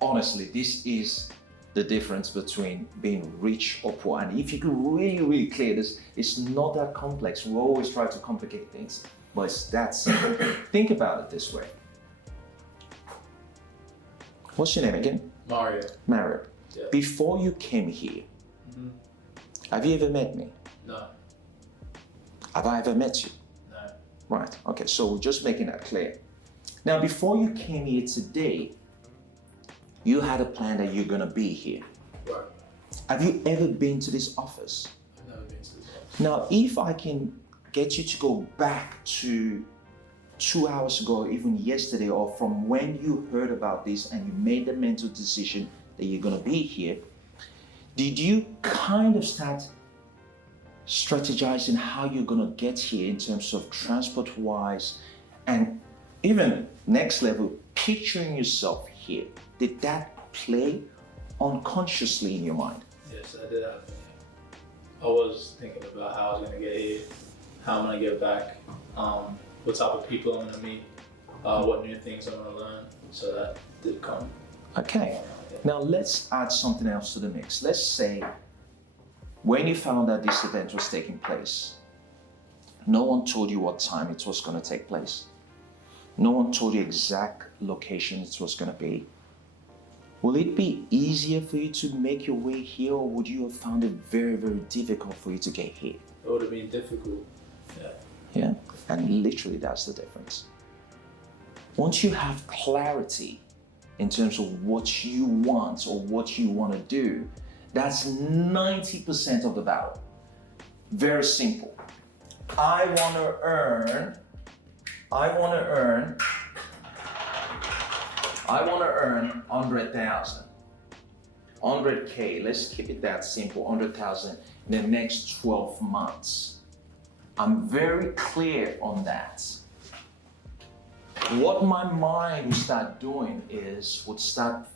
honestly, this is the difference between being rich or poor. And if you could really clear this, it's not that complex. We always try to complicate things, but it's that simple. Think about it this way. What's your name again? Mario. Mario. Yeah. Before you came here, have you ever met me? No. Have I ever met you? No. Right, okay, so we're just making that clear. Now, before you came here today, you had a plan that you're gonna be here. Right. Have you ever been to this office? I've never been to this office. Now, if I can get you to go back to 2 hours ago, even yesterday, or from when you heard about this and you made the mental decision that you're gonna be here, did you kind of start strategizing how you're gonna get here in terms of transport-wise, and even next level, picturing yourself here? Did that play unconsciously in your mind? Yes, I did have. I was thinking about how I was gonna get here, how I'm gonna get back, what type of people I'm gonna meet, what new things I'm gonna learn. So that did come. Okay, now let's add something else to the mix. Let's say when you found out this event was taking place, no one told you what time it was gonna take place. No one told you exact location it was gonna be. Will it be easier for you to make your way here, or would you have found it very difficult for you to get here? It would have been difficult. Yeah. Yeah, and literally that's the difference. Once you have clarity in terms of what you want or what you want to do, that's 90% of the battle. Very simple. I want to earn 100,000. 100K, let's keep it that simple, 100,000 in the next 12 months. I'm very clear on that. What my mind would start doing would start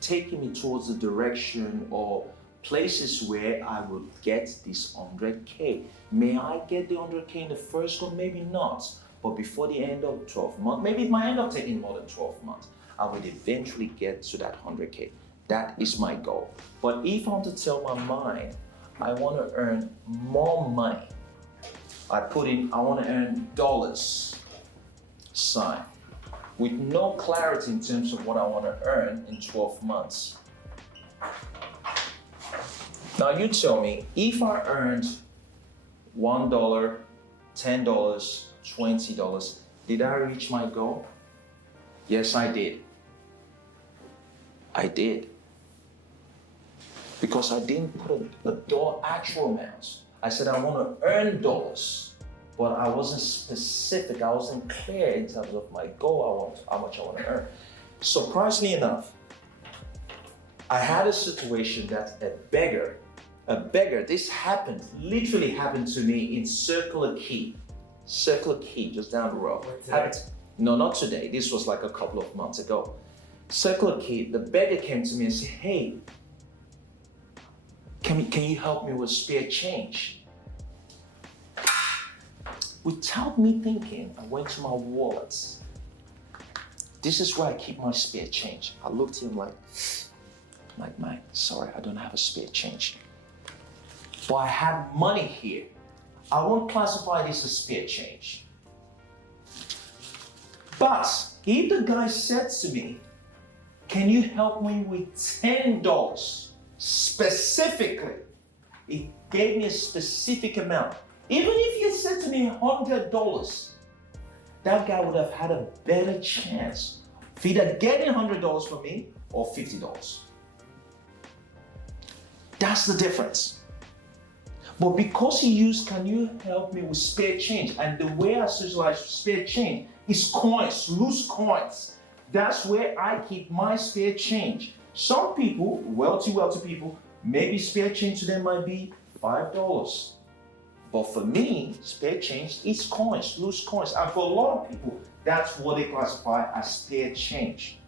taking me towards the direction or places where I would get this 100K. May I get the 100K in the first one? Maybe not. But before the end of 12 months, maybe it might end up taking more than 12 months, I would eventually get to that 100K. That is my goal. But if I'm to tell my mind, I want to earn more money, I put in, I want to earn dollars, sign, with no clarity in terms of what I want to earn in 12 months. Now you tell me, if I earned $1, $10, $20, did I reach my goal? Yes, I did. I did. Because I didn't put a dollar actual amount. I said I want to earn dollars, but I wasn't specific. I wasn't clear in terms of my goal, how much I want to earn. Surprisingly enough, I had a situation that a beggar, this happened, literally happened to me in Circular Quay, just down the road. No, not today. This was like a couple of months ago. Circular Quay, the beggar came to me and said, hey, can you help me with spare change? Without me thinking, I went to my wallet. This is where I keep my spare change. I looked at him like, man, sorry, I don't have a spare change. But I have money here. I won't classify this as spare change. But if the guy said to me, can you help me with $10 specifically? He gave me a specific amount. Even if he had said to me $100, that guy would have had a better chance of either getting $100 from me or $50. That's the difference. But because he used, can you help me with spare change? And the way I socialize spare change is coins, loose coins. That's where I keep my spare change. Some people, wealthy people, maybe spare change to them might be $5. But for me, spare change is coins, loose coins. And for a lot of people, that's what they classify as spare change.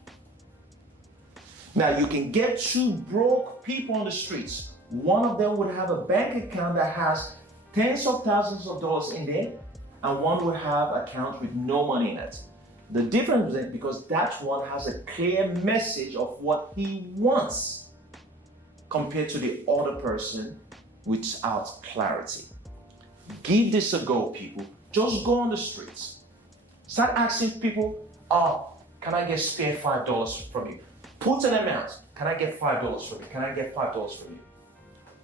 Now, you can get two broke people on the streets. One of them would have a bank account that has tens of thousands of dollars in there, and one would have an account with no money in it. The difference is because that one has a clear message of what he wants compared to the other person without clarity. Give this a go, people. Just go on the streets. Start asking people, can I get spare $5 from you? Put an amount. Can I get $5 from you? Can I get $5 from you?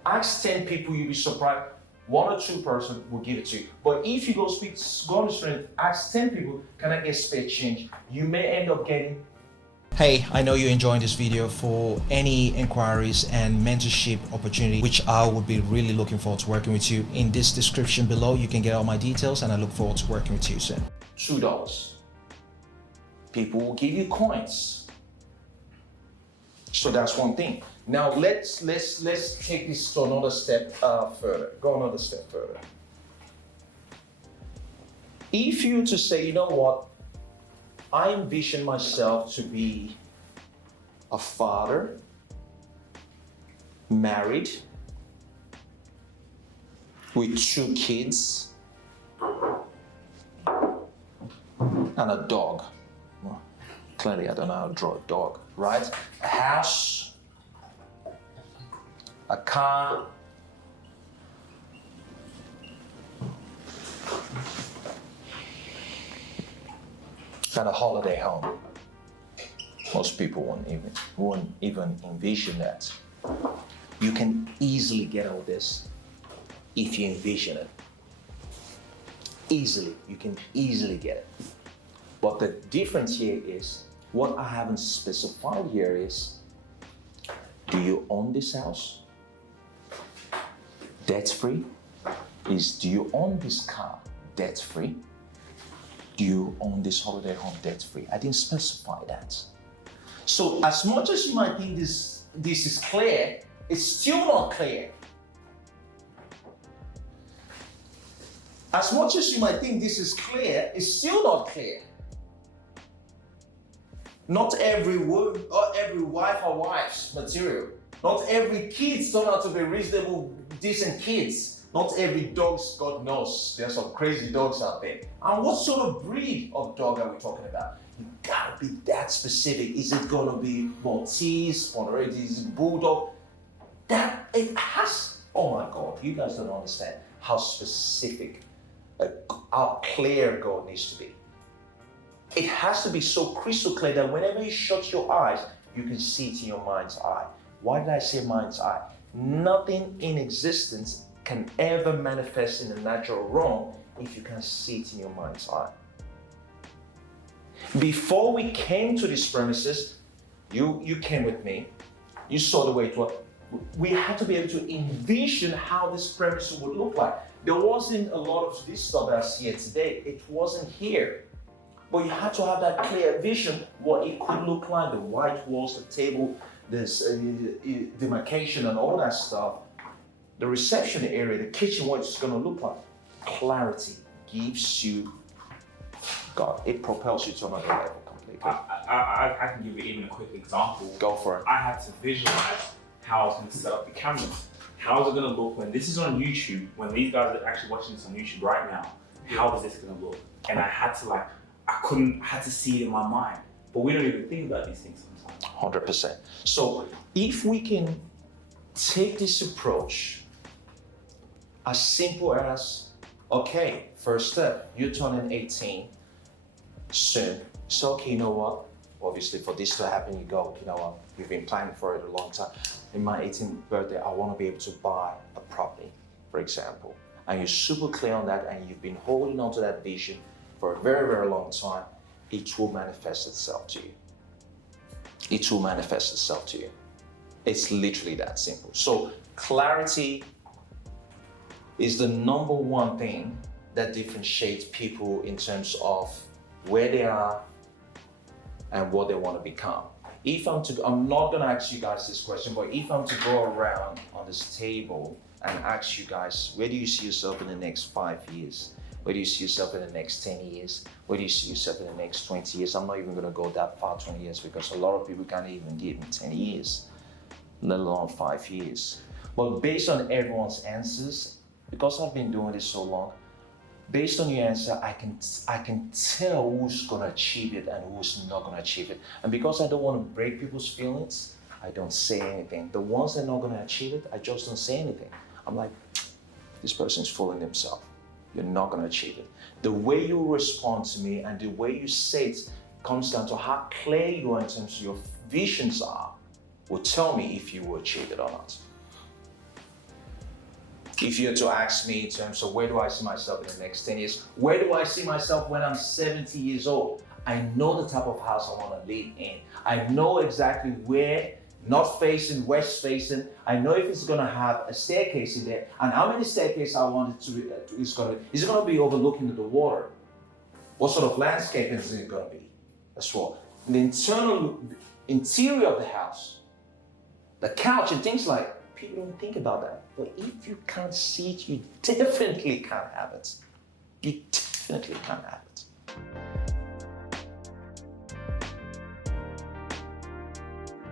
Ask 10 people, you'll be surprised. 1 or 2 person will give it to you. But if you go on the street, ask 10 people, can I get spare change? You may end up getting. Hey, I know you're enjoying this video. For any inquiries and mentorship opportunity, which I would be really looking forward to working with you, in this description below, you can get all my details, and I look forward to working with you soon. $2. People will give you coins. So that's one thing. Now let's take this to another step further. Go another step further. If you to say, you know what, I envision myself to be a father, married, with 2 kids, and a dog. Well, clearly I don't know how to draw a dog, right? A house, a car, and a holiday home. Most people won't even envision that. You can easily get all this if you envision it. Easily, you can easily get it. But the difference here is, what I haven't specified here is, do you own this house? Debt-free? Do you own this car? Debt-free? Do you own this holiday home debt-free? I didn't specify that. So as much as you might think this is clear, it's still not clear. As much as you might think this is clear, it's still not clear. Not every wife or wife's material. Not every kids turn out to be reasonable, decent kids. Not every dog's, God knows, there's some crazy dogs out there. And what sort of breed of dog are we talking about? You gotta be that specific. Is it gonna be Maltese, Pomeranian, Bulldog? That it has. Oh my God, you guys don't understand how specific, how clear God needs to be. It has to be so crystal clear that whenever you shut your eyes, you can see it in your mind's eye. Why did I say mind's eye? Nothing in existence can ever manifest in the natural realm if you can see it in your mind's eye. Before we came to these premises, you came with me, you saw the way it was. We had to be able to envision how this premise would look like. There wasn't a lot of this stuff that's here today. It wasn't here. But you had to have that clear vision, what it could look like, the white walls, the table, this demarcation and all that stuff. The reception area, the kitchen, what it's gonna look like. Clarity gives you, God, it propels you to another level completely. I can give you even a quick example. Go for it. I had to visualize how I was going to set up the cameras. How is it going to look when this is on YouTube, when these guys are actually watching this on YouTube right now? How is this going to look? And I had to I had to see it in my mind. But we don't even think about these things sometimes. 100%. So if we can take this approach as simple as, okay, first step, you're turning 18 soon. So, okay, you know what? Obviously for this to happen, you go, you know what? We've been planning for it a long time. In my 18th birthday, I want to be able to buy a property, for example. And you're super clear on that, and you've been holding on to that vision for a very, very long time. It will manifest itself to you. It will manifest itself to you. It's literally that simple. So clarity is the number one thing that differentiates people in terms of where they are and what they want to become. I'm not gonna ask you guys this question, but if I'm to go around on this table and ask you guys, where do you see yourself in the next 5 years? Where do you see yourself in the next 10 years? Where do you see yourself in the next 20 years? I'm not even gonna go that far, 20 years, because a lot of people can't even give me 10 years, let alone 5 years. But based on everyone's answers, because I've been doing this so long, Based on your answer, I can tell who's gonna achieve it and who's not gonna achieve it. And because I don't want to break people's feelings, I don't say anything. The ones that are not gonna achieve it, I just don't say anything. I'm like, this person's fooling himself. You're not gonna achieve it. The way you respond to me and the way you say it comes down to how clear you are in terms of your visions are, will tell me if you will achieve it or not. If you were to ask me in terms of where do I see myself in the next 10 years, where do I see myself when I'm 70 years old? I know the type of house I want to live in. I know exactly where, north facing, west facing. I know if it's going to have a staircase in there and how many staircases I want it to is it going to be overlooking the water? What sort of landscaping is it going to be as well? The interior of the house, the couch and things like, people don't think about that. But if you can't see it, you definitely can't have it. You definitely can't have it.